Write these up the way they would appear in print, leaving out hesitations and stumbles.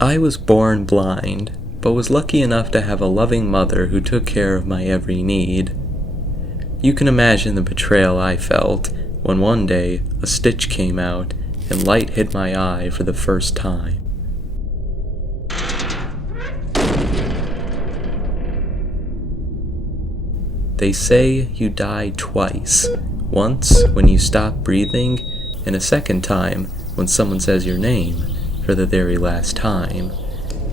I was born blind, but was lucky enough to have a loving mother who took care of my every need. You can imagine the betrayal I felt when one day a stitch came out and light hit my eye for the first time. They say you die twice, once when you stop breathing, and a second time when someone says your name for the very last time.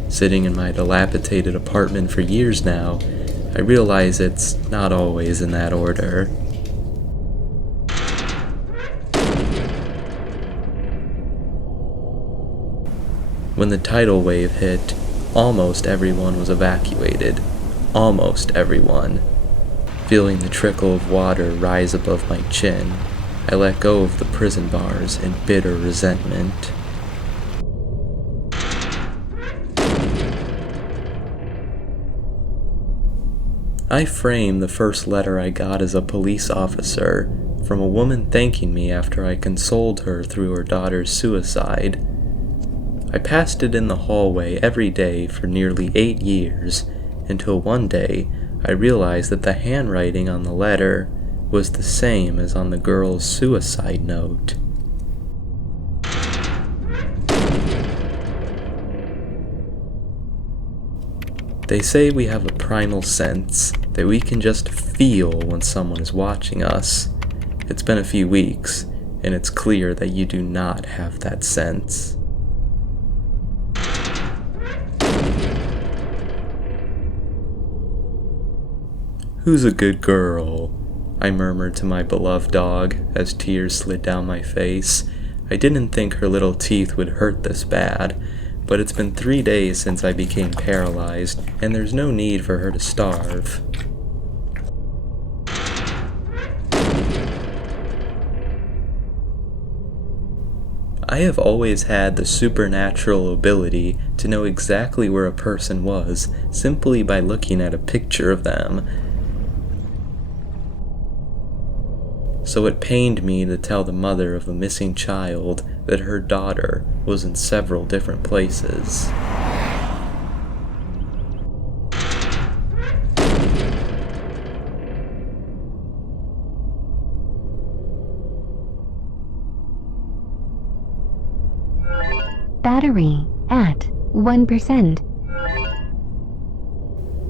Sitting in my dilapidated apartment for years now, I realize it's not always in that order. When the tidal wave hit, almost everyone was evacuated. Almost everyone. Feeling the trickle of water rise above my chin, I let go of the prison bars in bitter resentment. I frame the first letter I got as a police officer from a woman thanking me after I consoled her through her daughter's suicide. I passed it in the hallway every day for nearly 8 years, until one day I realized that the handwriting on the letter was the same as on the girl's suicide note. They say we have a primal sense that we can just feel when someone is watching us. It's been a few weeks, and it's clear that you do not have that sense. "Who's a good girl?" I murmured to my beloved dog as tears slid down my face. I didn't think her little teeth would hurt this bad, but it's been 3 days since I became paralyzed, and there's no need for her to starve. I have always had the supernatural ability to know exactly where a person was simply by looking at a picture of them. So it pained me to tell the mother of the missing child that her daughter was in several different places. Battery at 1%.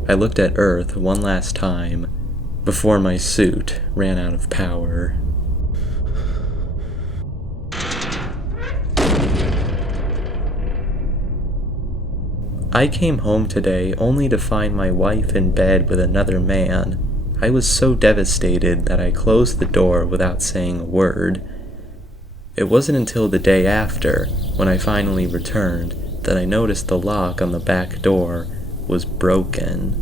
I looked at Earth one last time before my suit ran out of power. I came home today only to find my wife in bed with another man. I was so devastated that I closed the door without saying a word. It wasn't until the day after, when I finally returned, that I noticed the lock on the back door was broken.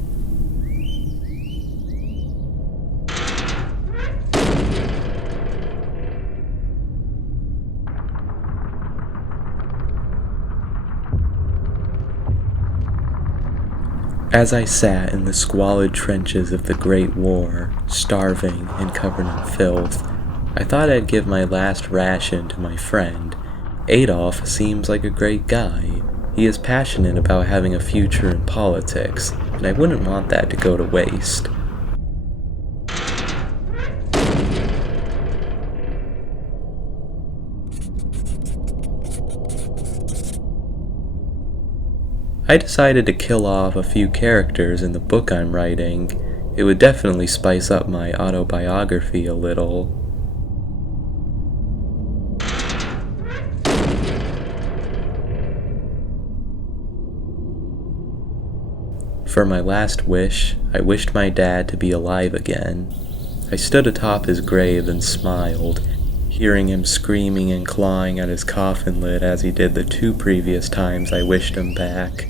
As I sat in the squalid trenches of the Great War, starving and covered in filth, I thought I'd give my last ration to my friend. Adolf seems like a great guy. He is passionate about having a future in politics, and I wouldn't want that to go to waste. I decided to kill off a few characters in the book I'm writing. It would definitely spice up my autobiography a little. For my last wish, I wished my dad to be alive again. I stood atop his grave and smiled, hearing him screaming and clawing at his coffin lid as he did the 2 previous times I wished him back.